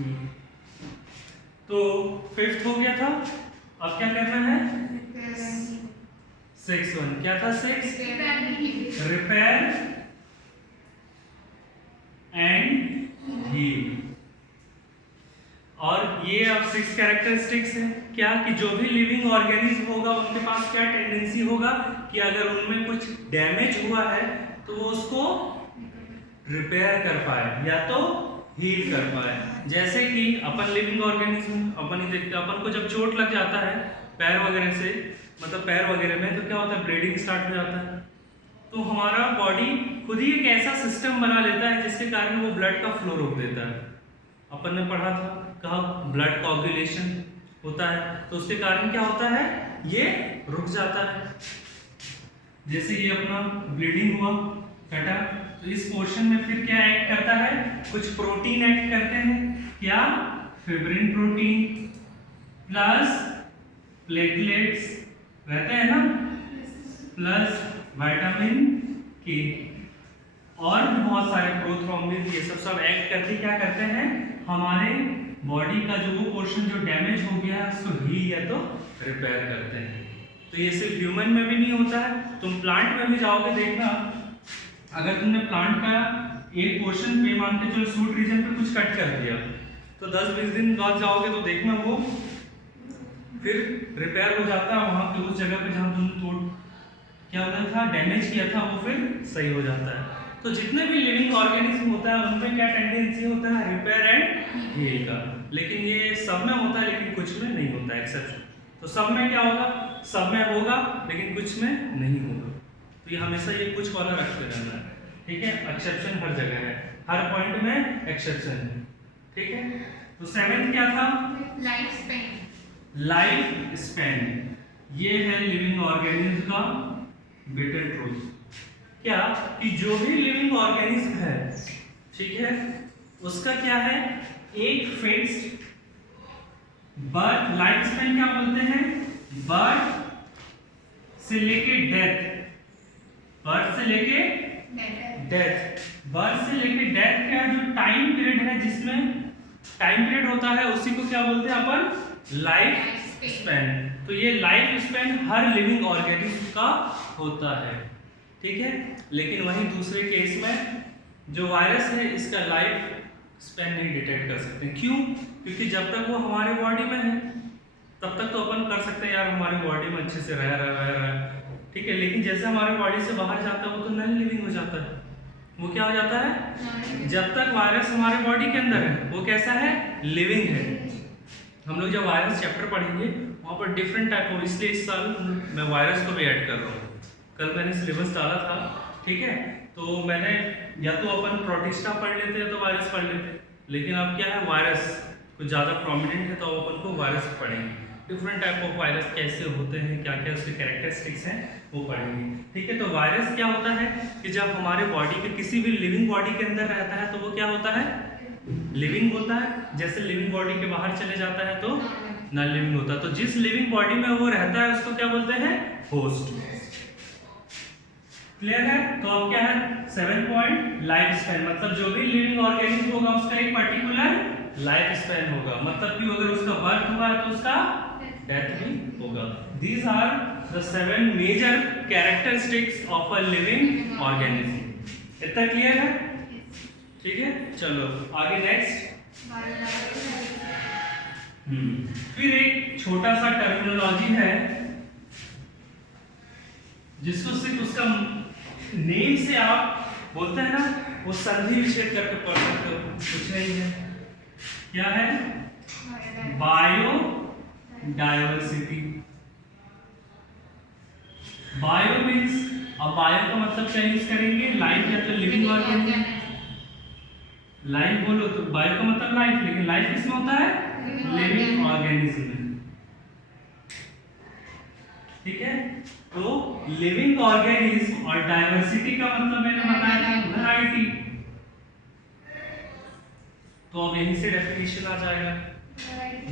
हम्म, तो फिफ्थ हो गया था। अब क्या करना है? 6 क्या था? 6 रिपेयर एंड हील। और ये अब 6 कैरेक्टरिस्टिक्स है क्या कि जो भी लिविंग ऑर्गेनिज्म होगा उनके पास क्या टेंडेंसी होगा कि अगर उनमें कुछ डैमेज हुआ है तो वो उसको रिपेयर कर पाए या तो हील कर पाए। जैसे कि अपन लिविंग ऑर्गेनिज्म अपन ही देखते हैं, अपन को जब चोट लग जाता है पैर वगैरह से, मतलब पैर वगैरह में, तो क्या होता है? ब्लीडिंग स्टार्ट हो जाता है। तो हमारा बॉडी खुद ही एक ऐसा सिस्टम बना लेता है जिसके कारण वो ब्लड का फ्लो रोक देता है। अपन ने पढ़ा था, कहा ब्लड कोआगुलेशन होता है, तो उसके कारण क्या होता है? ये रुक जाता है। जैसे ये अपना ब्लीडिंग हुआ, कटा, तो इस पोर्शन में फिर क्या एक्ट करता है? कुछ प्रोटीन एक्ट करते हैं। क्या? फिब्रिन प्रोटीन प्लस प्लेटलेट्स रहते हैं ना, प्लस विटामिन के और भी बहुत सारे प्रोथ्रोम्बिन, ये सब एक्ट करके क्या करते हैं? हमारे बॉडी का जो वो पोर्शन जो डैमेज हो गया है उसको हील या तो रिपेयर करते हैं। तो ये सिर्फ ह्यूमन में भी नहीं होता है, तुम प्लांट में भी जाओगे देखना, अगर तुमने प्लांट का एक पोर्शन पे मान के चलो सूट रीजन पे कुछ कट कर दिया, तो 10-20 दिन बाद जाओगे तो देखना वो फिर रिपेयर हो जाता है, वहां पे उस जगह पे जहां तुमने तोड़ क्या होता था, डैमेज किया था, वो फिर सही हो जाता है। तो जितने भी लिविंग ऑर्गेनिज्म होता है उनमें क्या टेंडेंसी होता है? रिपेयर एंड हील का। लेकिन ये सब में होता है लेकिन कुछ में नहीं होता है, एक्सेप्शन। तो सब में क्या होगा? सब में होगा लेकिन कुछ में नहीं होगा। तो ये हमेशा ये कुछ वाला रखते रहना है, ठीक है? एक्सेप्शन हर जगह है, हर पॉइंट में एक्सेप्शन है, ठीक है? तो 7th क्या था? Life span. लाइफ स्पैन, ये है लिविंग ऑर्गेनिज्म का बिटर ट्रूथ। क्या कि जो भी लिविंग ऑर्गेनिज्म है, ठीक है, उसका क्या है? एक फिक्स्ड बर्थ, लाइफ स्पैन क्या बोलते हैं? बर्थ से लेके डेथ, बर्थ से लेके डेथ, बर्थ से लेके डेथ का जो टाइम पीरियड है, जिसमें टाइम पीरियड होता है, उसी को क्या बोलते हैं अपन? Life span. तो ये लाइफ स्पैन हर लिविंग ऑर्गेनिज्म का होता है, ठीक है? लेकिन वहीं दूसरे केस में जो वायरस है इसका लाइफ स्पैन नहीं डिटेक्ट कर सकते। क्यों? क्योंकि जब तक वो हमारे बॉडी में है तब तक तो अपन कर सकते हैं यार हमारे बॉडी में अच्छे से रह रहा है, ठीक है? लेकिन जैसे हमारे बॉडी से बाहर जाता है वो तो नॉन लिविंग हो जाता है। वो क्या हो जाता है? जब तक वायरस हमारे बॉडी के अंदर है वो कैसा है? लिविंग है। हम लोग जब वायरस चैप्टर पढ़ेंगे वहाँ पर डिफरेंट टाइप हो, इसलिए इस साल मैं वायरस को भी ऐड कर रहा हूँ। कल मैंने सिलेबस डाला था, ठीक है? तो मैंने या तो अपन प्रोटिस्टा पढ़ लेते हैं तो वायरस पढ़ लेते, लेकिन अब क्या है, वायरस कुछ ज़्यादा प्रोमिनेंट है तो अपन को वायरस पढ़ेंगे। डिफरेंट टाइप ऑफ वायरस कैसे होते हैं, क्या क्या उसके कैरेक्टरिस्टिक्स हैं, वो पढ़ेंगे, ठीक है? तो वायरस क्या होता है कि जब हमारे बॉडी के किसी भी लिविंग बॉडी के अंदर रहता है तो वो क्या होता है? लिविंग होता है। जैसे लिविंग बॉडी के बाहर चले जाता है तो नॉन लिविंग होता है। तो जिस लिविंग बॉडी में वो रहता है उसको क्या बोलते हैं? होस्ट। क्लियर है? तो अब क्या है? 7 पॉइंट लाइफ स्पैन, मतलब जो भी लिविंग ऑर्गेनिज्म होगा उसका एक पर्टिकुलर लाइफ स्पैन होगा, मतलब कि अगर उसका बर्थ हुआ है तो उसका डेथ भी होगा। These are the 7 major characteristics of a living organism. इतना क्लियर है? ठीक है, चलो आगे नेक्स्ट। फिर एक छोटा सा टर्मिनोलॉजी है जिसको सिर्फ उसका नेम से आप बोलते हैं ना, वो संधि विच्छेद करके पढ़ सकते हो, कुछ नहीं है। क्या है? Bio diversity. बायो मीन्स, अब बायो का मतलब क्या यूज करेंगे? लाइफ या तो लिविंग ऑर्गेनिज्म। लाइफ बोलो तो बायो का मतलब लाइफ, लेकिन लाइफ किसमें होता है? लिविंग ऑर्गेनिज्म में, ठीक है? तो लिविंग ऑर्गेनिज्म और डायवर्सिटी का मतलब मैंने बताया था वैरायटी। तो अब यहीं से डेफिनेशन आ जाएगा,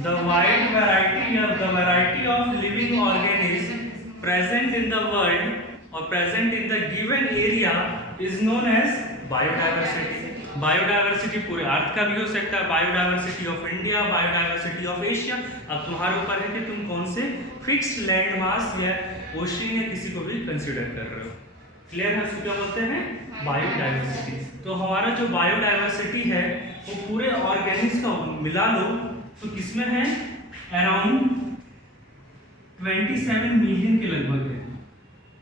the wide variety of living organisms present in the world or present in the given area is known as biodiversity. Biodiversity पूरे अर्थ का भी हो सकता है, biodiversity of India, biodiversity of Asia. अब तुम्हारे ऊपर है कि तुम कौन से फिक्स्ड लैंड मास या ओशन या किसी को भी कंसिडर कर रहे हो। क्लियर है? उसको क्या बोलते हैं? बायोडाइवर्सिटी। तो हमारा जो बायोडाइवर्सिटी है वो पूरे ऑर्गेनिक्स का मिला लो तो किसमें है? अराउंड 27 मिलियन के लगभग है।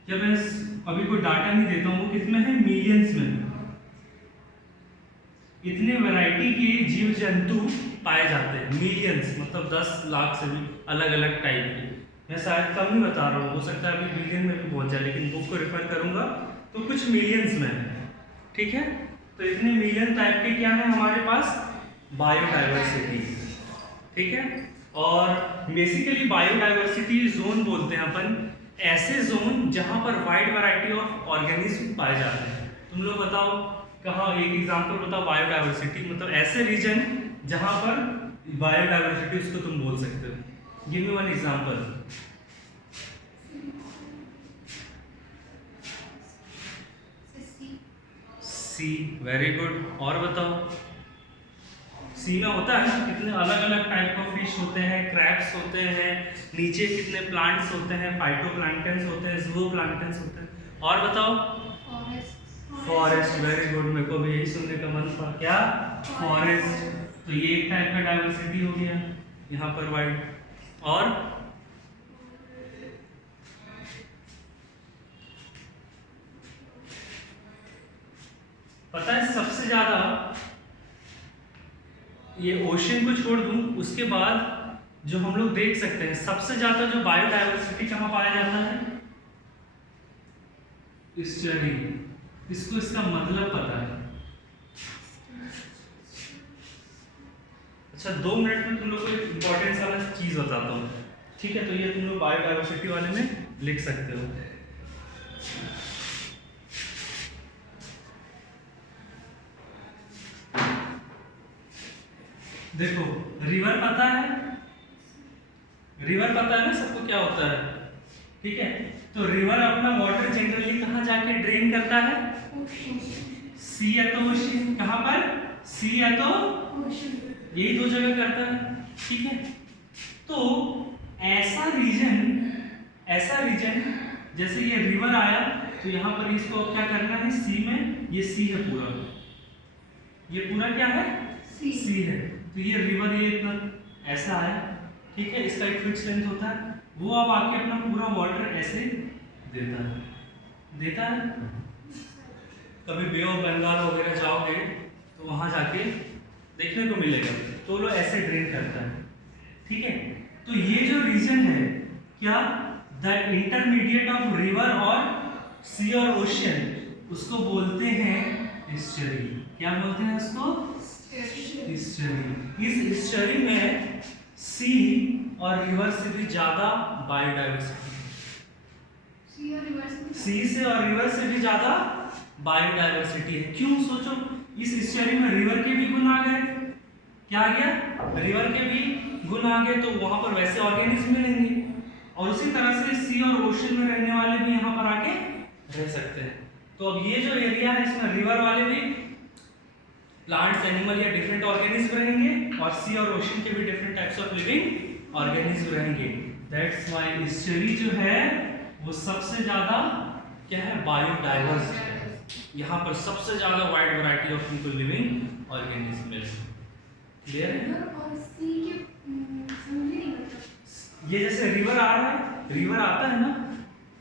जब मैं अभी कोई डाटा नहीं देता हूँ, वो कितने हैं? मिलियंस में। इतने वैरायटी के जीव जंतु पाए जाते हैं, मिलियंस मतलब 10 लाख से भी अलग अलग टाइप के। मैं शायद कम ही बता रहा हूँ, हो सकता है अभी बिलियन में भी पहुंच जाए, लेकिन बुक को रेफर करूंगा तो कुछ मिलियंस में है। ठीक है, तो इतने मिलियन टाइप के क्या है हमारे पास? बायोडाइवर्सिटी। ठीक है, और बेसिकली बायोडाइवर्सिटी जोन बोलते हैं अपन ऐसे जोन जहां पर वाइड वैरायटी ऑफ ऑर्गेनिज्म पाए जाते हैं। तुम लोग बताओ कहाँ, एक एग्जांपल बताओ बायोडाइवर्सिटी, मतलब ऐसे रीजन जहां पर बायोडाइवर्सिटी उसको तुम बोल सकते हो। Give me one example. See, very good. और बताओ, सी में होता है कितने अलग अलग टाइप का फिश होते हैं, क्रैब्स होते हैं, नीचे कितने प्लांट्स होते हैं, फाइटोप्लैंक्टन्स होते हैं, ज़ूओप्लैंक्टन्स होते हैं। और बताओ, फॉरेस्ट, वेरी गुड। मेरे को भी यही सुनने का मन था, क्या? फॉरेस्ट। तो ये एक टाइप का डाइवर्सिटी हो गया यहाँ पर वाइड। और पता है सबसे ज्यादा, ये ओशन को छोड़ दूं उसके बाद जो हम लोग देख सकते हैं सबसे ज्यादा जो बायोडाइवर्सिटी कहाँ पाया जाता है? स्टडी। इसको इसका मतलब पता है? अच्छा, 2 मिनट में तुम लोग को एक इंपॉर्टेंस वाला चीज बताता हूँ। ठीक है, तो ये तुम लोग बायोडाइवर्सिटी वाले में लिख सकते हो। देखो, रिवर पता है? रिवर पता है ना सबको क्या होता है? ठीक है, तो रिवर अपना वाटर जनरली कहाँ जाके ड्रेन करता है? सी या तो ओशन। कहाँ पर? सी या तो यही 2 जगह करता है। ठीक है, तो ऐसा रीजन जैसे ये रिवर आया तो यहाँ पर इसको क्या करना है? सी में, ये सी है पूरा, ये पूरा क्या है? सी है। तो ये रिवर ये इतना ऐसा आया, ठीक है, इसका एक फिक्स लेंथ होता है, वो अब आके अपना पूरा वाटर ऐसे देता है। कभी बे ऑफ बंगाल वगैरह जाओगे तो वहां जाके देखने को मिलेगा, तो लोग ऐसे ड्रेन करता है। ठीक है, तो ये जो रीजन है क्या, द इंटरमीडिएट ऑफ रिवर और सी और ओशन, उसको बोलते हैं एस्चुरी। क्या बोलते हैं उसको? एस्चुरी। इस एस्चुरी में सी और रिवर से भी ज्यादा बायोडाइवर्सिटी, सी से और रिवर से भी ज्यादा बायोडाइवर्सिटी है। क्यों? सोचो, इस एस्चुरी में रिवर के भी गुण आ गए। क्या आ गया? रिवर के भी गुण आ गए, तो वहां पर वैसे ऑर्गेनिज्म मिलेंगे, और उसी तरह से सी और ओशन में रहने वाले भी यहाँ पर आके रह सकते हैं। तो अब ये जो एरिया है इसमें रिवर वाले भी प्लांट्स, एनिमल या डिफरेंट ऑर्गेनिज्म रहेंगे, और सी और ओशन के भी different types of living organism रहेंगे। दैट्स व्हाई एस्चुरी जो है वो सबसे ज्यादा क्या है? बायोडाइवर्स है। यहाँ पर सबसे ज्यादा wide variety of living organism मिलेंगे। क्लियर है? ये जैसे रिवर आ रहा है, रिवर आता है ना,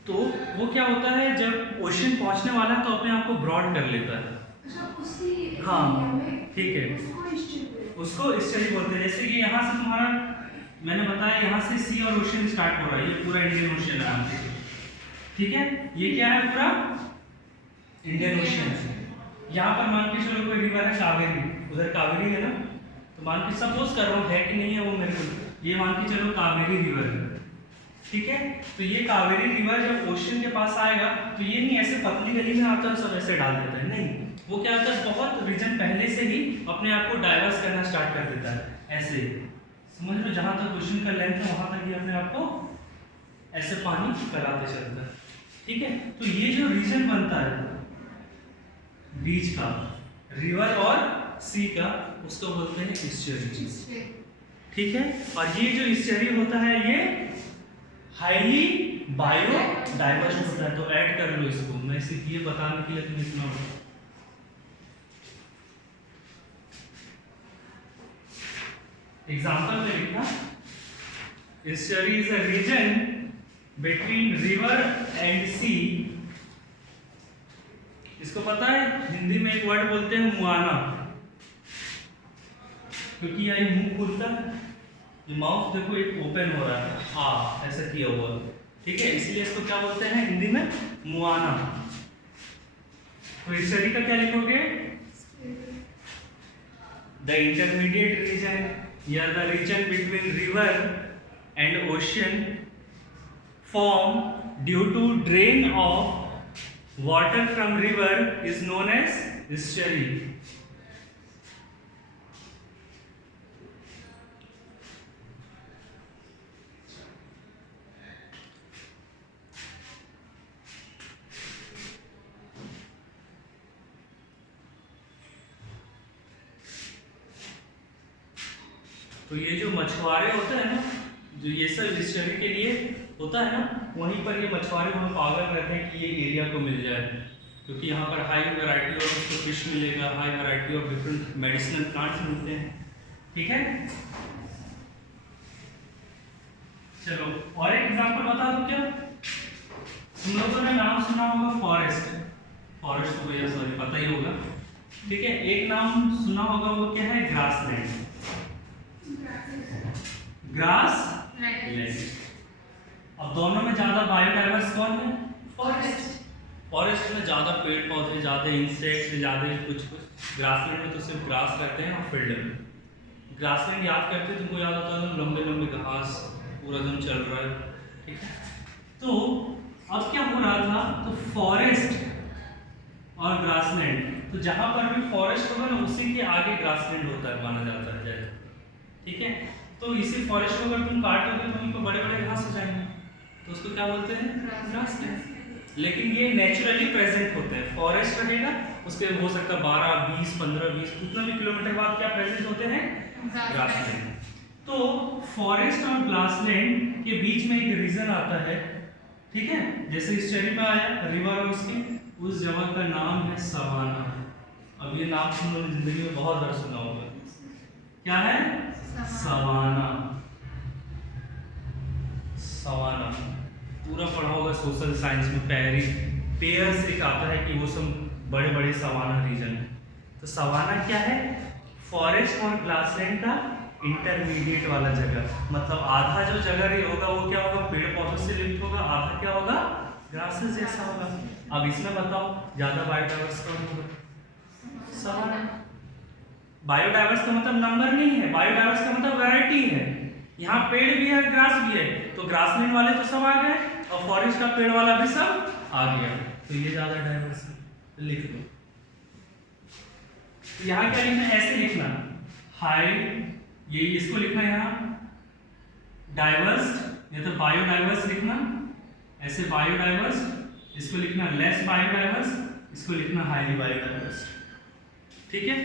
तो वो क्या होता है, जब ओशन पहुंचने वाला है तो अपने आप को ब्रॉड कर लेता है। हाँ, ठीक है, उसको एस्चुरी बोलते हैं। जैसे कि यहाँ से तुम्हारा, मैंने बताया यहाँ से सी और ओशन स्टार्ट हो रहा है, ये पूरा इंडियन ओशन है। ठीक है, ये क्या है? पूरा इंडियन ओशन है। यहाँ पर मान के चलो कोई रिवर है कावेरी, उधर कावेरी है ना, तो मान के सपोज कर रहा हूँ, है कि नहीं है वो मेरे को, ये मान के चलो कावेरी रिवर है। ठीक है, तो ये कावेरी रिवर जब ओशन के पास आएगा तो ये नहीं ऐसे पतली गली में आता है सब ऐसे डाल देता है, नहीं, वो क्या होता है, बहुत रीजन पहले से ही अपने आप को डाइवर्स करना स्टार्ट कर देता है। ऐसे समझ लो, जहां तक ओशन का लेंथ है वहां तक ये अपने आप को ऐसे पानी फैलाते चलता है। ठीक है, तो ये जो रीजन बनता है बीच का, रिवर और सी का, उसको बोलते हैं ईस्चुरी। ठीक है, और ये जो ईस्चुरी होता है ये हाईली बायोडाइवर्स होता है। तो ऐड कर लो इसको, मैं सिर्फ ये बताने के लिए तुम्हें इतना बोला। एग्जाम्पल में लिखा, estuary is a region between river and sea. इसको पता है हिंदी में एक वर्ड बोलते हैं मुआना, क्योंकि यह मुंह खुलता है, ये माउथ देखो एक ओपन हो रहा है, हाँ ऐसा किया हुआ, ठीक है, इसलिए इसको क्या बोलते हैं हिंदी में मुआना। तो ईस्चुरी का क्या लिखोगे, द इंटरमीडिएट रीजन या the region between river and ocean form due to drain of water from river is known as estuary. तो ये जो मछुआरे होते हैं ना, जो ये सब estuary के लिए होता है ना, वहीं पर ये मछुआरे वहाँ पागल रहते हैं कि ये एरिया को मिल जाए, क्योंकि यहाँ पर हाई वैरायटी ऑफ उसको फिश मिलेगा, high variety of different medicinal plants मिलते हैं। ठीक है, चलो और एक एग्जांपल बता दूं क्या, तुम लोगों ने नाम सुना होगा फॉरेस्ट, फॉरेस्ट तो भैया सॉरी पता ही होगा। ठीक है, एक नाम सुना होगा, वो क्या है, ग्रासलैंड, ग्रासलैंड। अब दोनों में ज्यादा बायोडाइवर्स कौन है, फॉरेस्ट। फॉरेस्ट में ज्यादा पेड़ पौधे, ज्यादा इंसेक्ट, ज्यादा कुछ कुछ। ग्रासलैंड में तो सिर्फ ग्रास रहते हैं और फील्ड में। ग्रासलैंड याद करते हैं, तुमको याद होता है लंबे लंबे घास पूरा दिन चल रहा है। ठीक है, तो अब क्या हो रहा था, तो फॉरेस्ट और ग्रासलैंड, तो जहां पर भी फॉरेस्ट होगा ना उसी के आगे ग्रासलैंड होता है, माना जाता है। ठीक है, तो इसी फॉरेस्ट को अगर तुम काटोगे तो उनको बड़े बड़े घास हो जाएंगे, तो उसको क्या बोलते हैं, ग्रासलैंड। लेकिन ये नेचुरली प्रेजेंट होते हैं, फॉरेस्ट रहेगा उसके हो सकता है 12, 20, 15, 20 कितना भी किलोमीटर बाद क्या प्रेजेंट होते हैं, ग्रासलैंड। तो फॉरेस्ट और ग्रासलैंड के बीच में एक रीजन आता है। ठीक है, जैसे ईस्चुरी में आया रिवर और उसके, उस जगह का नाम है सवाना। अब ये नाम तुम लोगों ने जिंदगी में बहुत बार सुना होगा, क्या है, सवाना। सवाना पूरा पढ़ा होगा सोशल साइंस में, पेयर्स एक आता है कि वो सब बड़े बड़े सवाना रीजन है। तो सवाना क्या है, फॉरेस्ट और ग्रासलैंड का इंटरमीडिएट वाला जगह, मतलब आधा जो जगह होगा वो क्या होगा, पेड़ पौधों से लिप्त होगा, आधा क्या होगा, ग्रासेस जैसा होगा। अब इसमें बताओ ज्यादा बायोडाइवर्स कौन होगा, सवाना। बायोडाइवर्स का मतलब नंबर नहीं है, बायोडाइवर्स का मतलब वैरायटी है। यहाँ पेड़ भी है, ग्रास भी है, तो ग्रासलैंड वाले तो सब आ गए और फॉरेस्ट का पेड़ वाला भी सब आ गया, तो ये ज्यादा डाइवर्स है। लिख दो, तो यहाँ क्या लिखना, ऐसे लिखना, हाई, ये इसको लिखना यहाँ डाइवर्स, या तो बायोडाइवर्स लिखना, ऐसे बायोडाइवर्स, इसको लिखना लेस बायोडाइवर्स, इसको लिखना हाईली बायोडाइवर्स। ठीक है,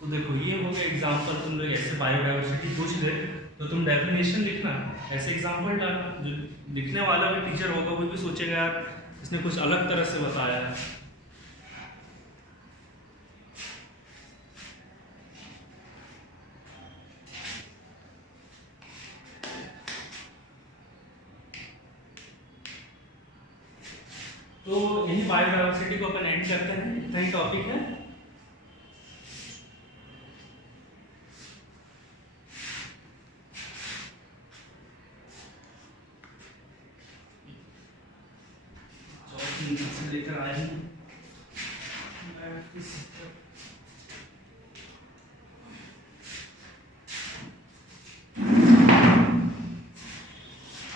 तो देखो ये हो गया एग्जांपल, तुम लोग ऐसे बायोडाइवर्सिटी पूछ गए तो तुम डेफिनेशन लिखना, ऐसे एग्जांपल डालना, जो लिखने वाला भी टीचर होगा वो भी सोचेगा यार इसने कुछ अलग तरह से बताया है। तो यही बायोडाइवर्सिटी को अपन एंड करते हैं, इतना ही टॉपिक है। लेकर आए हैं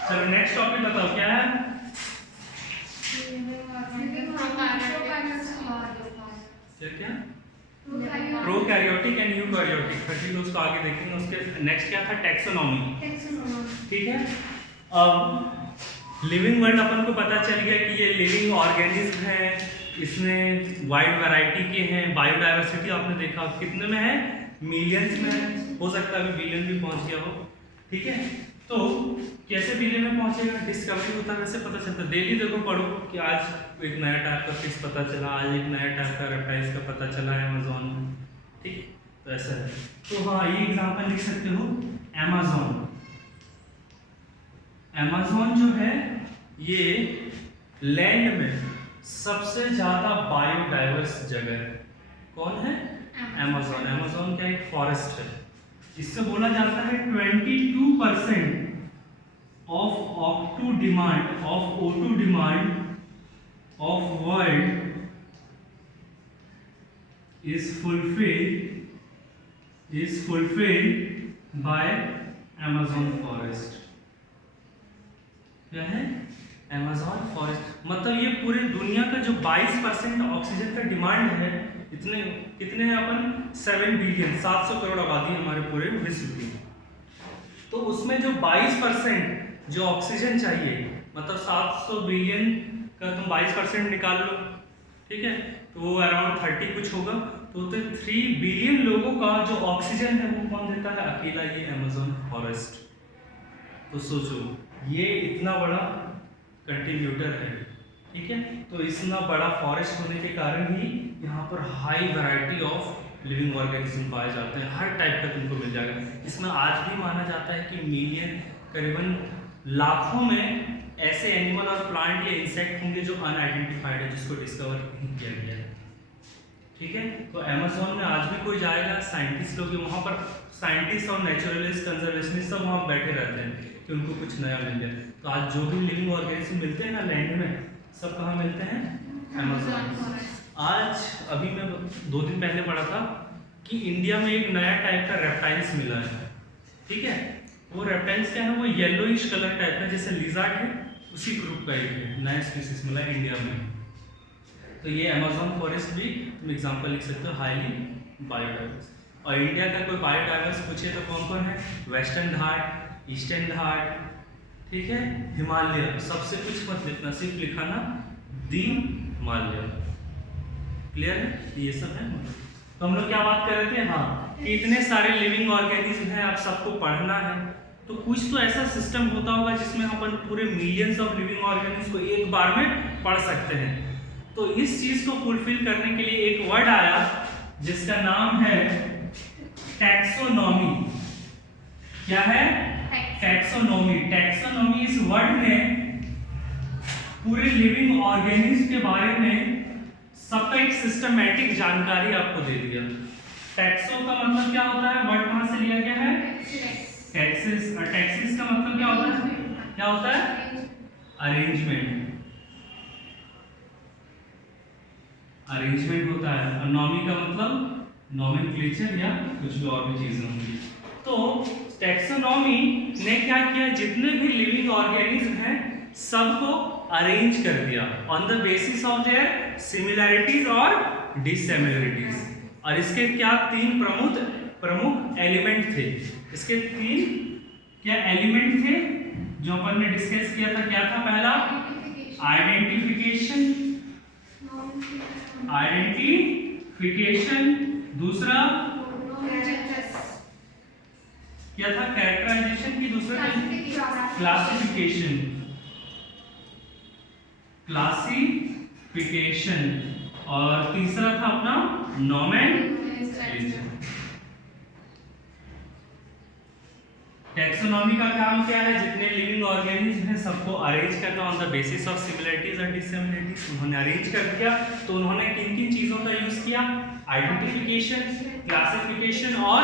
चलो नेक्स्ट टॉपिक बताओ क्या है, क्या प्रोकैरियोटिक एंड यूकैरियोटिक। 30 उसको आगे देखेंगे। उसके नेक्स्ट क्या था, टैक्सोनॉमी। ठीक है, अब लिविंग वर्ल्ड अपन को पता चल गया कि ये लिविंग ऑर्गेनिज्म है, इसमें वाइड वैरायटी के हैं। बायोडाइवर्सिटी आपने देखा कितने में है, मिलियंस में है, हो सकता है अभी बिलियन भी पहुंच गया हो। ठीक है, तो कैसे बिलियन में पहुंचेगा, डिस्कवरी होता है वैसे पता चलता है। डेली देखो पढ़ो कि आज एक नया टाइप का फिश पता चला, आज एक नया टाइप का रेप्टाइल्स का पता चला अमेज़न में। ठीक, तो ऐसा है। तो हाँ, ये एग्जांपल लिख सकते हो अमेज़न। अमेज़न जो है ये लैंड में सबसे ज्यादा बायोडाइवर्स जगह है। कौन है, अमेज़न। अमेज़न क्या एक फॉरेस्ट है। इससे बोला जाता है 22% of O2 demand of world is fulfilled by Amazon forest। क्या है, Amazon फॉरेस्ट। मतलब ये पूरे दुनिया का जो 22% ऑक्सीजन का डिमांड है, इतने कितने हैं अपन, 7 बिलियन, 700 करोड़ आबादी है हमारे पूरे विश्व की। तो उसमें जो 22% जो ऑक्सीजन चाहिए, मतलब 700 बिलियन का तुम 22% निकाल लो, ठीक है, तो वो अराउंड 30 कुछ होगा। तो 3 बिलियन लोगों का जो ऑक्सीजन है वो कौन देता है, अकेला ये अमेज़न फॉरेस्ट। तो सोचो ये इतना बड़ा कंट्रीब्यूटर है। ठीक है, तो इतना बड़ा फॉरेस्ट होने के कारण ही यहाँ पर high variety of living organism पाए जाते हैं। हर टाइप का तुमको मिल जाएगा। इसमें आज भी माना जाता है कि मिलियन, करीबन लाखों में ऐसे एनिमल और प्लांट या इंसेक्ट होंगे जो अनआइडेंटिफाइड है, जिसको डिस्कवर नहीं किया गया है। ठीक है, तो अमेज़न में आज भी कोई जाएगा, साइंटिस्ट लोग वहाँ पर, साइंटिस्ट और नेचुरलिस्ट, कंजर्वेशनिस्ट सब वहाँ बैठे रहते हैं कि उनको कुछ नया मिल जाए। तो आज जो भी लिविंग ऑर्गेनिज्म मिलते हैं ना लैंड में, सब कहाँ मिलते हैं, अमेज़न। आज अभी मैं 2 दिन पहले पढ़ा था कि इंडिया में एक नया टाइप का रेप्टाइल्स मिला है। ठीक है, वो रेप्टाइल्स क्या है, वो येलोइश कलर टाइप का, जैसे लिजर्ड है उसी ग्रुप का एक है, नया स्पीसीज मिला है इंडिया में। तो ये अमेज़न फॉरेस्ट भी तुम एग्जांपल लिख सकते हो, हाईली बायोडाइवर्स। और इंडिया का कोई बायोडाइवर्स पूछे तो कौन कौन है, वेस्टर्न घाट, ईस्टर्न घाट, ठीक है, हिमालय। सबसे कुछ मत लिखना, सिर्फ लिखाना दी हिमालय। क्लियर है, ये सब है। तो हम लोग क्या बात कर रहे थे, हाँ, कि इतने सारे लिविंग ऑर्गेनिज्म हैं, आप सबको पढ़ना है। तो कुछ तो ऐसा सिस्टम होता होगा जिसमें अपन पूरे मिलियंस ऑफ लिविंग ऑर्गेनिज्म को एक बार में पढ़ सकते हैं। तो इस चीज को फुलफिल करने के लिए एक वर्ड आया जिसका नाम है टैक्सोनॉमी। क्या है, टैक्सोनॉमी। टैक्सोनॉमी इस वर्ड ने पूरे लिविंग ऑर्गेनिज्म के बारे में सबका एक सिस्टमैटिक जानकारी आपको दे दिया। टैक्सो का मतलब क्या होता है, वर्ड कहां से लिया गया है, टैक्सिस। और टैक्सिस का मतलब क्या होता है, क्या होता है, अरेंजमेंट। अरेंजमेंट होता है। और नॉमी का मतलब नॉमेनक्लेचर या कुछ भी और भी चीजें होंगी। तो टैक्सोनॉमी ने क्या किया, जितने भी लिविंग ऑर्गेनिज्म हैं सबको अरेंज कर दिया on the basis of their similarities और डिससिमिलैरिटीज। और इसके क्या 3 प्रमुख एलिमेंट थे। इसके 3 क्या एलिमेंट थे जो अपन ने डिस्कस किया था। क्या था, पहला आइडेंटिफिकेशन, दूसरा क्या था, कैरेक्टराइजेशन की, दूसरा क्लासिफिकेशन, और तीसरा था अपना नॉमेनक्लेचर। टैक्सोनॉमी का काम क्या है, जितने लिविंग ऑर्गेनिज्म हैं सबको अरेंज करना on the basis of similarities और डिससिमिलरिटीज। उन्होंने अरेंज कर दिया। तो उन्होंने किन किन चीजों का यूज किया, आइडेंटिफिकेशन, क्लासिफिकेशन और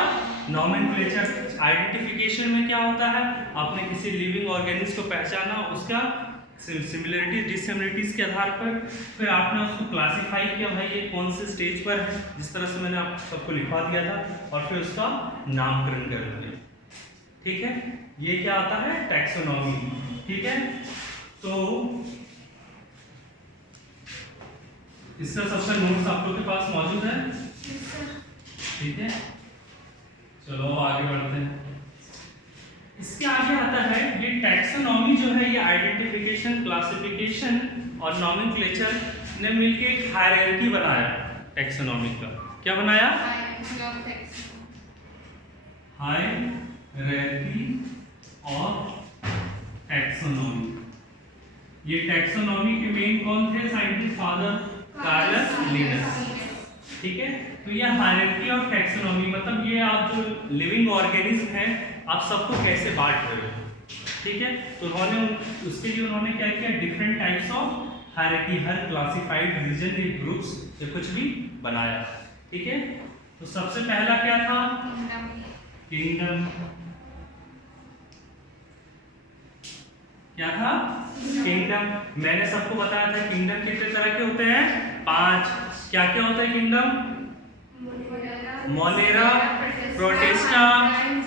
नॉमेनक्लेचर। आइडेंटिफिकेशन में क्या होता है, आपने किसी लिविंग ऑर्गेनिज्म को पहचाना, उसका सिमिलरिटीज डिससिमिलरिटीज के आधार पर, फिर आपने उसको क्लासिफाई किया, भाई ये कौन से स्टेज पर है, जिस तरह से मैंने आप सबको लिखवा दिया था, और फिर उसका नामकरण कर दिया। ठीक है, ये क्या आता है, टैक्सोनॉमी। ठीक है, तो इसका सबका नोट्स आप लोग के पास मौजूद है। ठीक है, चलो आगे बढ़ते हैं। इसके आगे आता है ये टैक्सोनॉमी जो है, ये आइडेंटिफिकेशन, क्लासिफिकेशन और नॉमेनक्लेचर, ने मिलके एक हायरार्की बनाया टैक्सोनॉमी का। क्या बनाया? Hierarchy of taxonomy. ये टैक्सोनॉमी के मेन कौन थे साइंटिस्ट? Father Carolus Linus. ठीक है, तो ये हायरार्की ऑफ टैक्सोनॉमी मतलब ये आप जो लिविंग ऑर्गेनिज्म है आप सबको कैसे बांट रहे हो। ठीक है, तो उन्होंने उसके लिए उन्होंने क्या किया, डिफरेंट टाइप्स ऑफ हायरार्की, हर क्लासिफाइड रीजन या ग्रुप्स या कुछ भी बनाया। ठीक है, तो सबसे पहला क्या था? किंगडम। क्या था? किंगडम। मैंने सबको बताया था किंगडम कितने तरह के होते हैं? 5। क्या क्या होता है kingdom? Monera, protista,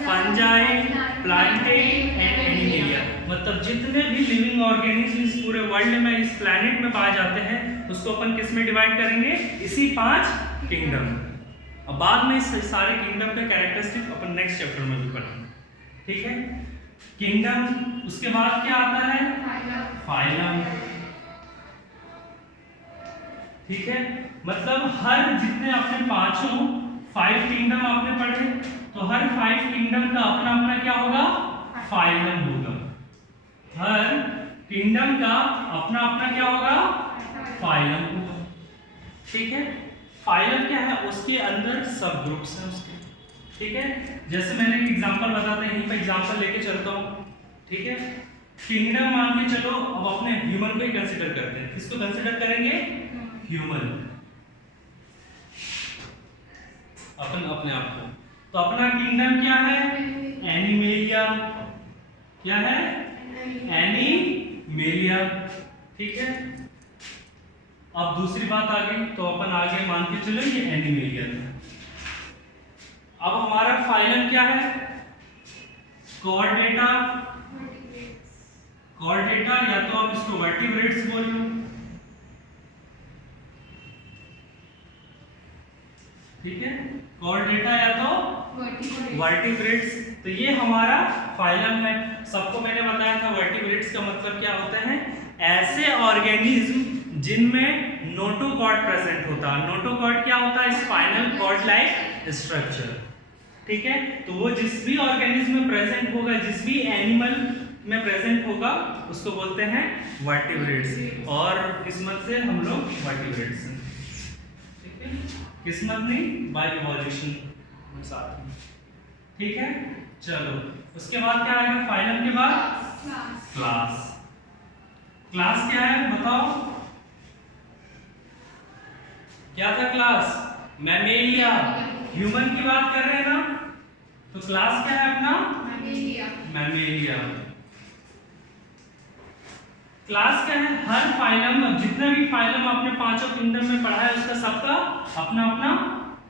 fungi, Plantae and animalia. मतलब जितने भी लिविंग ऑर्गेनिज्म इस पूरे वर्ल्ड में, इस प्लैनेट में पाए जाते हैं उसको अपन किस में डिवाइड करेंगे? इसी 5 किंगडम। अब बाद में इस सारे किंगडम का कैरेक्टरिस्टिक अपन नेक्स्ट चैप्टर में भी पढ़ेंगे। ठीक है, किंगडम। उसके बाद क्या आता है? फाइलम। ठीक है, मतलब हर जितने अपने 5 किंगडम आपने पढ़े तो हर 5 किंगडम का अपना अपना क्या होगा? फाइलम होगा। हर किंगडम का अपना अपना क्या होगा? फाइलम होगा। ठीक है, फाइलम क्या है? उसके अंदर सब ग्रुप्स हैं उसके। ठीक है, जैसे मैंने एक एग्जांपल बताते हैं, यहीं पर एग्जांपल लेके चलता हूं। ठीक है, किंगडम मान के चलो, अब अपने ह्यूमन को ही कंसीडर करते हैं। किसको कंसीडर करेंगे? ह्यूमन, अपन अपने आप को। तो अपना किंगडम क्या है? एनिमेलिया। क्या है? एनिमेलिया। ठीक है, अब दूसरी बात आ गई, तो अपन आगे मान के चलो ये एनिमेलिया था। अब हमारा फाइलम क्या है? कॉर्डेटा। कॉर्डेटा या तो आप इसको वर्टिब्रेट्स बोल लो। ठीक है, कॉर्डेटा या तो वर्टिब्रेट्स। तो ये हमारा फाइलम है। सबको मैंने बताया था वर्टिब्रेट्स का मतलब क्या होता है? ऐसे ऑर्गेनिज्म जिनमें नोटोकॉर्ड प्रेजेंट होता है। नोटोकॉर्ड क्या होता है? Spinal cord like structure. ठीक है, तो वो जिस भी ऑर्गेनिज्म में प्रेजेंट होगा, जिस भी एनिमल में प्रेजेंट होगा, उसको बोलते हैं वर्टिब्रेट्स। और किस्मत से हम लोग वर्टिब्रेट्स हैं। ठीक है, किस्मत नहीं, बाय इवोल्यूशन में साथ में। ठीक है, चलो उसके बाद क्या आएगा? फाइलम के बाद क्लास। क्लास क्या है बताओ? क्या था क्लास? मैमेलिया। ह्यूमन की बात कर रहे हैं ना, तो क्लास क्या है अपना? मैमेलिया। क्लास क्या है? हर फाइलम, जितना भी फाइलम आपने 5 किंगडम में पढ़ा है उसका सबका अपना अपना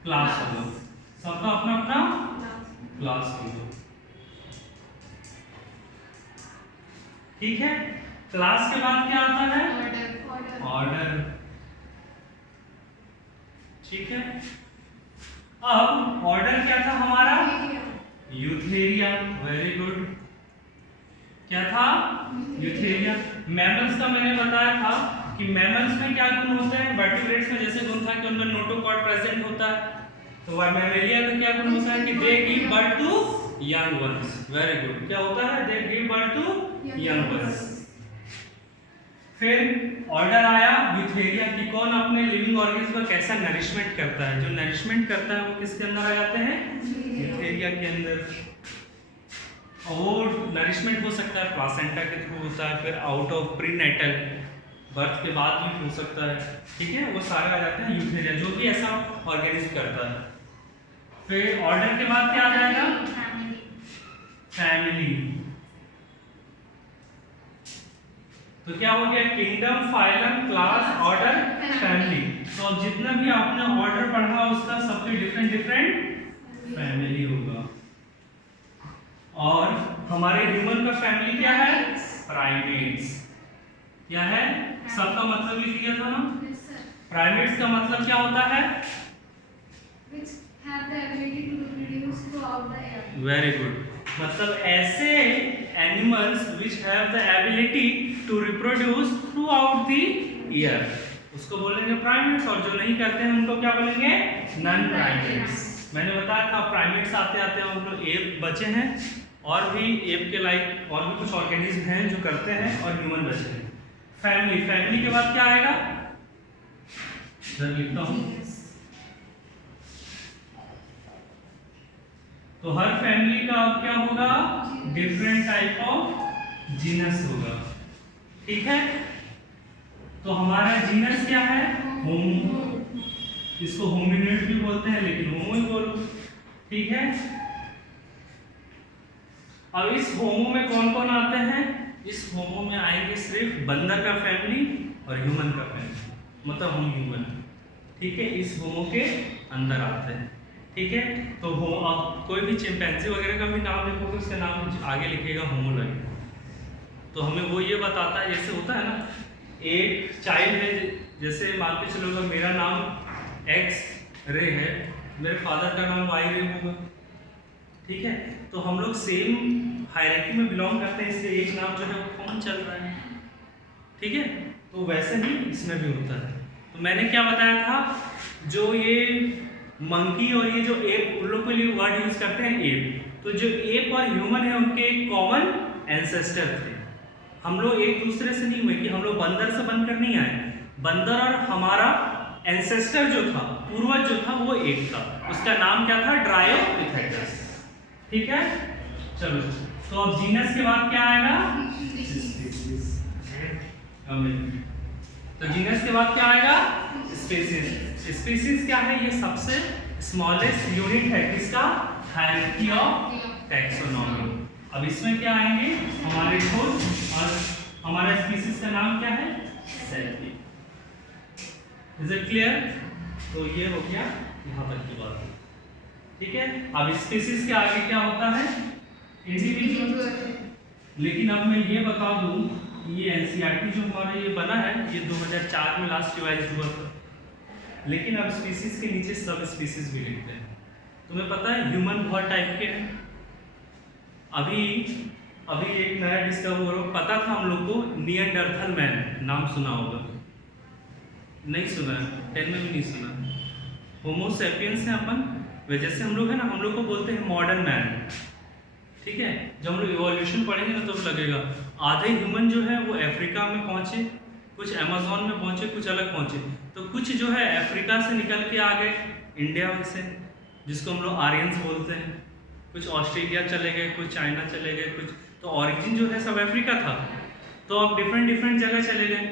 क्लास होगा। सबका अपना अपना क्लास होगा। ठीक है, क्लास के बाद क्या आता है? ऑर्डर। ठीक है, अब ऑर्डर क्या था हमारा? यूथेरिया। Very good. क्या था? यूथेरिया। मैमल्स का मैंने बताया था कि मैमल्स में क्या गुण होते हैं? वर्टिब्रेट्स में जैसे गुण था कि उनमें नोटोकॉर्ड प्रेजेंट होता है, तो मैमेलिया में क्या गुण होता है कि they give birth to young ones. Very good. क्या होता है? They give birth to young ones. फिर ऑर्डर आया यूथेरिया की। कौन अपने लिविंग ऑर्गेनिज्म का कैसा नरिशमेंट करता है? जो नरिशमेंट करता है वो किसके अंदर आ जाते हैं? यूथेरिया के अंदर। और नरिशमेंट हो सकता है प्लासेंटा के थ्रू होता है, फिर आउट ऑफ प्रीनेटल, बर्थ के बाद भी हो सकता है। ठीक है, वो सारे आ जाते हैं यूथेरिया, जो भी ऐसा ऑर्गेनिज्म करता है। फिर ऑर्डर के बाद क्या आ जाएगा? फैमिली। तो क्या हो गया? Kingdom, phylum, class, order, family. तो अब जितना भी आपने ऑर्डर पढ़ा उसका सबके डिफरेंट डिफरेंट फैमिली होगा। और हमारे ह्यूमन का फैमिली क्या है? प्राइमेट्स। क्या है? सबका मतलब लिख दिया था ना। प्राइमेट्स का मतलब क्या होता है? Very good. मतलब ऐसे animals which have the ability to reproduce throughout the year। उसको बोलेंगे प्राइमेट्स, और जो नहीं करते हैं उनको क्या बोलेंगे? Non primates. मैंने बताया था प्राइमेट्स आते आते हम लोग एप बचे हैं, और भी एप के लाइक और भी कुछ ऑर्गेनिज्म हैं जो करते हैं, और ह्यूमन बचे हैं। फैमिली, फैमिली के बाद क्या आएगा? इधर लिखता हूं। तो हर फैमिली का अब क्या होगा? डिफरेंट टाइप ऑफ जीनस होगा। ठीक है, तो हमारा जीनस क्या है? होमो। इसको होमिनिड भी बोलते हैं, लेकिन होमो ही बोलो। ठीक है, अब इस होमो में कौन कौन आते हैं? इस होमो में आएंगे सिर्फ बंदर का फैमिली और ह्यूमन का फैमिली, मतलब हम ह्यूमन। ठीक है, इस होमो के अंदर आते हैं। ठीक है, तो हो अब कोई भी चिंपैंजी वगैरह का भी नाम लिखोगे, उसका नाम आगे लिखेगा होमो लगेगा। तो हमें वो ये बताता है, जैसे होता है ना, एक चाइल्ड है, जैसे मान के चलो मेरा नाम एक्स रे है, मेरे फादर का नाम वाई रे होगा। ठीक है, तो हम लोग सेम हायरार्की में बिलोंग करते हैं, इसलिए एक नाम जो है वो कॉमन चल रहा है। ठीक है, तो वैसे ही इसमें भी होता है। तो मैंने क्या बताया था, जो ये मंकी और ये जो एप, उन लोग के लिए वर्ड यूज करते हैं एप। तो जो एप और ह्यूमन है उनके एक कॉमन एंसेस्टर थे। हम लोग एक दूसरे से नहीं हुए कि हम लोग बंदर से बनकर नहीं आए। बंदर और हमारा एंसेस्टर जो था, पूर्वज जो था, वो एक था। उसका नाम क्या था? ड्रायोपिथेकस। ठीक है, चलो, तो अब जीनस के बाद क्या आएगा? तो जीनस के बाद क्या आएगा? स्पीसीज। स्पीसीज क्या है? ये सबसे स्मॉलेस्ट यूनिट है किसका? Hierarchy of taxonomy. अब इसमें क्या आएंगे? हमारे खोज, और हमारा स्पीसीज का नाम क्या है? सेल्फी। Is it clear? तो ये हो गया यहाँ तक की बात। ठीक है, अब स्पीसीज के आगे क्या होता है? इंडिविजुअल। लेकिन अब मैं ये बता दूं, ये एनसीईआरटी जो हमारा ये बना है, ये 2004 में लास्ट रिवाइज हुआ था। लेकिन अब स्पीसीज के नीचे सब स्पीसीज भी लिखते हैं। तुम्हें पता है ह्यूमन बहुत टाइप के हैं। अभी एक नया डिस्कवर हो, पता था हम लोग को, निएंडरथल मैन, नाम सुना होगा? नहीं सुना? 10 में भी नहीं सुना? होमो सैपियंस है अपन, वजह से हम लोग है ना, हम लोग को बोलते हैं मॉडर्न मैन। ठीक है, जब हम लोग इवोल्यूशन पढ़ेंगे ना तो लगेगा आधे ह्यूमन जो है वो अफ्रीका में पहुंचे, कुछ अमेज़न में पहुंचे, कुछ अलग पहुंचे। तो कुछ जो है अफ्रीका से निकल के आ गए इंडिया से, जिसको हम लोग आर्यंस बोलते हैं। कुछ ऑस्ट्रेलिया चले गए, कुछ चाइना चले गए, कुछ, तो ऑरिजिन जो है सब अफ्रीका था। तो अब डिफरेंट जगह चले गए।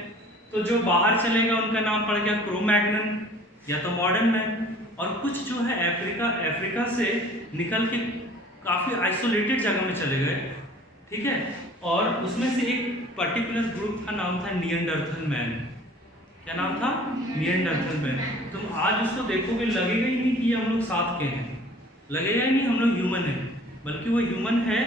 तो जो बाहर चले गए उनका नाम पड़ गया क्रो-मैग्नन या तो मॉडर्न मैन। और कुछ जो है अफ्रीका से निकल के काफ़ी आइसोलेटेड जगह में चले गए। ठीक है, और उसमें से एक पर्टिकुलर ग्रुप का नाम था निएंडरथल मैन। क्या नाम था? Neanderthal man. तुम आज उसको देखोगे लगेगा ही नहीं कि ये हम लोग साथ के हैं, लगेगा ही नहीं हम लोग ह्यूमन हैं, बल्कि वो ह्यूमन है,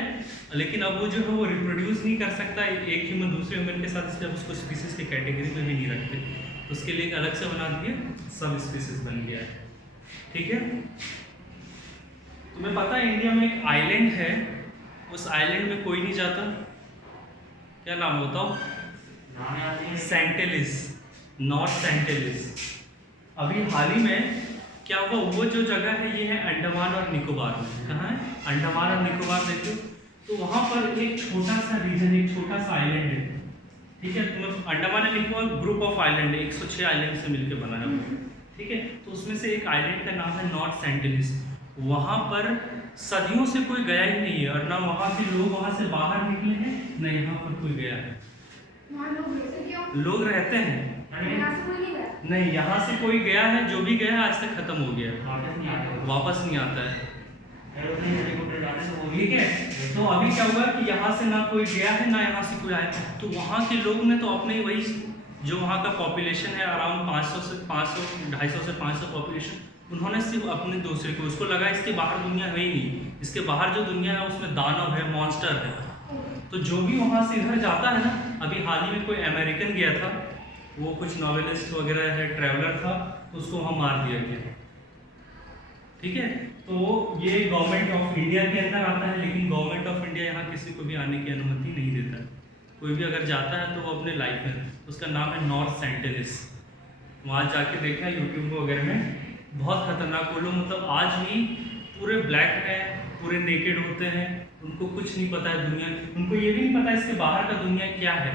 लेकिन अब वो जो है वो रिप्रोड्यूस नहीं कर सकता एक ह्यूमन दूसरे ह्यूमन के साथ, इसलिए अब उसको स्पीसीज की कैटेगरी में भी नहीं रखते। तो उसके लिए एक अलग से बना दिए, सब स्पीसीज बन गया है। ठीक है, तुम्हें पता है इंडिया में एक आइलैंड है, उस आइलैंड में कोई नहीं जाता, क्या नाम होता है? सेंटेलिस, नॉर्थ सेंटेलिस। अभी हाल ही में क्या हुआ, वो जो जगह है ये है अंडमान और निकोबार में। कहाँ है? अंडमान और निकोबार। देखो तो वहाँ पर एक छोटा सा रीजन, एक छोटा सा आइलैंड है। ठीक है, तुम्हें Andaman and Nicobar group of island है, 106 आइलैंड से मिलकर बना है। ठीक है, तो उसमें से एक आइलैंड का नाम है नॉर्थ सेंटेलिस। वहाँ पर सदियों से कोई गया ही नहीं है, और ना वहाँ के लोग वहाँ से बाहर निकले हैं, न यहाँ पर कोई गया है। लोग रहते हैं नहीं, यहाँ से कोई गया है, जो भी गया है आज तक खत्म हो गया, वापस नहीं आता है। ठीक है, तो अभी क्या हुआ कि यहाँ से ना कोई गया है, ना यहाँ से कोई आया। तो वहाँ के लोग ने तो अपने वही, जो वहाँ का पॉपुलेशन है अराउंड 500 से 500, 250 से 500 पॉपुलेशन, उन्होंने सिर्फ अपने दूसरे को, उसको लगा इसके बाहर दुनिया है ही नहीं, इसके बाहर जो दुनिया है उसमें दानव है, मॉन्स्टर है। तो जो भी वहाँ से इधर जाता है ना, अभी हाल ही में कोई अमेरिकन गया था, वो कुछ नॉवेलिस्ट वगैरह है, ट्रैवलर था, तो उसको वहाँ मार दिया गया। ठीक है, तो ये गवर्नमेंट ऑफ इंडिया के अंदर आता है, लेकिन गवर्नमेंट ऑफ इंडिया यहाँ किसी को भी आने की अनुमति नहीं देता। कोई भी अगर जाता है तो वो अपने लाइफ में, उसका नाम है नॉर्थ सेंटेलिस। वहाँ जाके देखना यूट्यूब वगैरह में, बहुत खतरनाक वो लोग, मतलब आज भी पूरे ब्लैक हैं, पूरे नेकेड होते हैं, उनको कुछ नहीं पता है दुनिया, उनको ये भी नहीं पता इसके बाहर का दुनिया क्या है।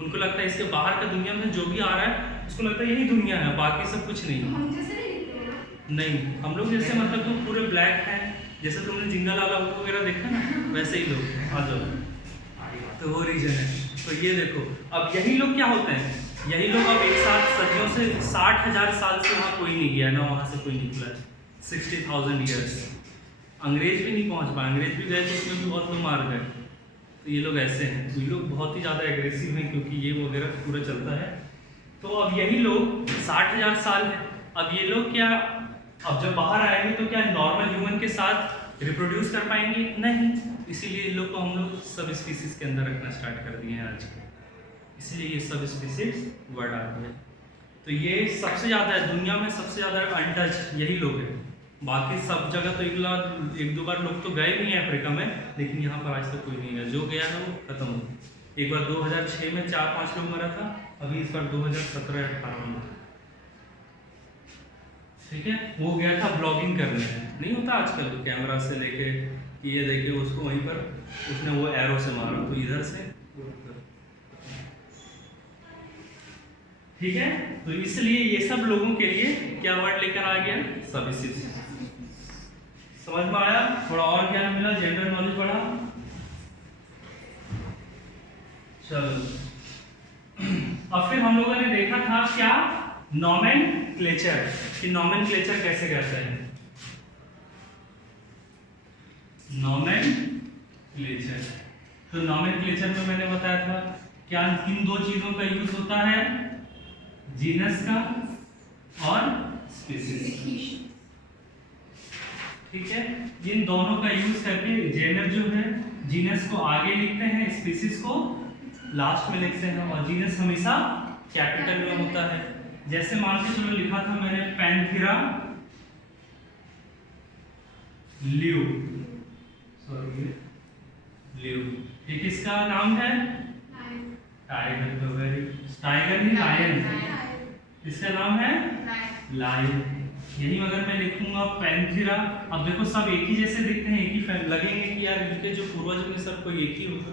उनको लगता है इसके बाहर का दुनिया में जो भी आ रहा है उसको लगता है यही दुनिया है, बाकी सब कुछ नहीं। नहीं, हम लोग जैसे मतलब तो पूरे ब्लैक हैं, जैसे तुमने जिंगल वाला वगैरह देखा ना, वैसे ही लोग हैं। आ जाओ, तो वो रीजन है। तो ये देखो, अब यही लोग क्या होते हैं, यही लोग अब एक साथ सदियों से 60,000 साल से वहाँ कोई नहीं गया ना, वहाँ से कोई निकला है। 60,000 ईयर्स अंग्रेज भी नहीं पहुँच पाए, अंग्रेज भी गए तो उसमें भी बहुत लोग मार गए। तो ये लोग ऐसे हैं, ये लोग बहुत ही ज़्यादा एग्रेसिव हैं क्योंकि ये वगैरह पूरा चलता है। तो अब यही लोग 60,000 साल है, अब ये लोग क्या, अब जब बाहर आएंगे तो क्या नॉर्मल ह्यूमन के साथ रिप्रोड्यूस कर पाएंगे? नहीं, इसीलिए इन लोग को हम लोग सब स्पीसीज के अंदर रखना स्टार्ट कर दिए हैं आज, इसलिए ये सब स्पीसीज वर्ड आ गए। तो ये सबसे ज़्यादा है दुनिया में, सबसे ज़्यादा अनटच यही लोग हैं। बाकी सब जगह तो एक दो बार लोग तो गए भी हैं अफ्रीका में, लेकिन यहाँ पर आज तक कोई नहीं गया, जो गया है वो खत्म हो गया। एक बार 2006 में 4-5 लोग मरा था, अभी इस बार 2017-18 में, ठीक है, वो गया था ब्लॉगिंग करने। नहीं होता आजकल तो कैमरा से लेके ये देखे उसको, वहीं पर उसने वो एरो से मारा तो इधर से, ठीक है। तो इसलिए ये सब लोगों के लिए क्या वर्ड लेकर आ गया, सबस्पेसीज। समझ में आया? थोड़ा और ज्ञान मिला, जनरल नॉलेज बढ़ा। चलो, अब फिर हम लोगों ने देखा था क्या, नॉमेनक्लेचर, कि नॉमेनक्लेचर कैसे करते हैं। नॉमेनक्लेचर, तो नॉमेनक्लेचर में मैंने बताया था क्या किन दो चीजों का यूज होता है, जीनस का और स्पीसीज, ठीक है। इन दोनों का यूज करके जेनर जो है, जीनस को आगे लिखते हैं, स्पीसीज को लास्ट में लिखते हैं, और जीनस हमेशा कैपिटल में होता है। जैसे मान के चलो लिखा था मैंने पैंथेरा लियो, सॉरी लियो, ये किसका नाम है, टाइगर, तो वेरी टाइगर नहीं लायन, इसका नाम है लायन। यही अगर मैं लिखूंगा पैंथेरा, अब देखो सब एक ही जैसे दिखते हैं, एक ही लगेंगे कि यार इनके जो पूर्वज होंगे सब कोई एक ही होगा।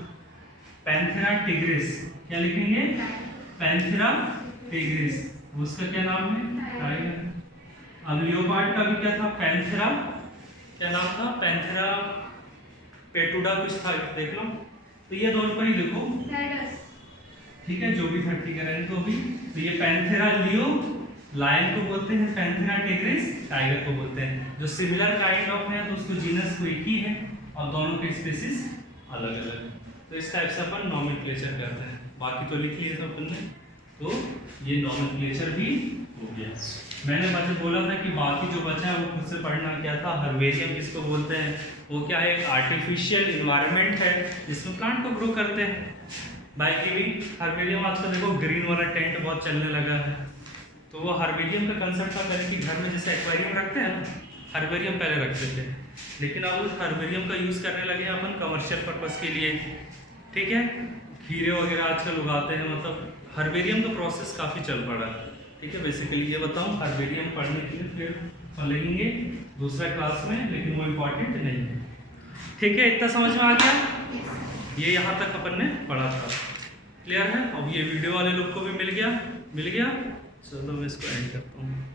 पैंथेरा टिग्रिस, क्या लिखेंगे, पैंथेरा टिग्रिस, उसका क्या नाम है, टाइगर। अब लियोपार्ड का भी क्या था, पैंथेरा, क्या नाम था, पैंथेरा पेटुडा कुछ था, देख लो। तो ये दोनों पर ही लिखो, ठीक है, जो भी 30 का रहें तो भी। तो ये पैंथेरा लियो लायन को बोलते हैं, पैंथेरा टिग्रिस टाइगर को बोलते हैं। जो सिमिलर काइंड ऑफ है तो उसको जीनस को एक ही है, और दोनों के स्पीसीज अलग अलग। तो इस टाइप से अपन नॉमेनक्लेचर करते हैं। बाकी तो लिख लिए थे अपन ने, तो ये नॉमेनक्लेचर भी हो गया। मैंने बच्चे बोला था कि बाकी जो बचा है वो खुद से पढ़ना। क्या था, हर्बेरियम किसको बोलते हैं, वो क्या है, एक आर्टिफिशियल इन्वायरमेंट है जिसमें प्लांट को ग्रो करते हैं बाय गिविंग। हर्बेरियम आजकल देखो ग्रीन वाला टेंट बहुत चलने लगा है, तो वो हर्बेरियम का कंसेप्ट था पहले कि घर में जैसे एक्वेरियम रखते हैं ना, हर्बेरियम पहले रखते थे, लेकिन अब उस हर्बेरियम का यूज़ करने लगे अपन कमर्शियल पर्पस के लिए, ठीक है। खीरे वगैरह आजकल उगाते हैं, मतलब हर्बेरियम का प्रोसेस काफ़ी चल पड़ा है, ठीक है। बेसिकली ये बताऊँ, हर्बेरियम पढ़ने के लिए फिर पढ़ेंगे दूसरा क्लास में, लेकिन वो इम्पॉर्टेंट नहीं है, ठीक है। इतना समझ में आ गया, ये यहाँ तक अपन ने पढ़ा था, क्लियर है। अब ये वीडियो वाले लोग को भी मिल गया। चलो मैं इसको एंड करता हूँ।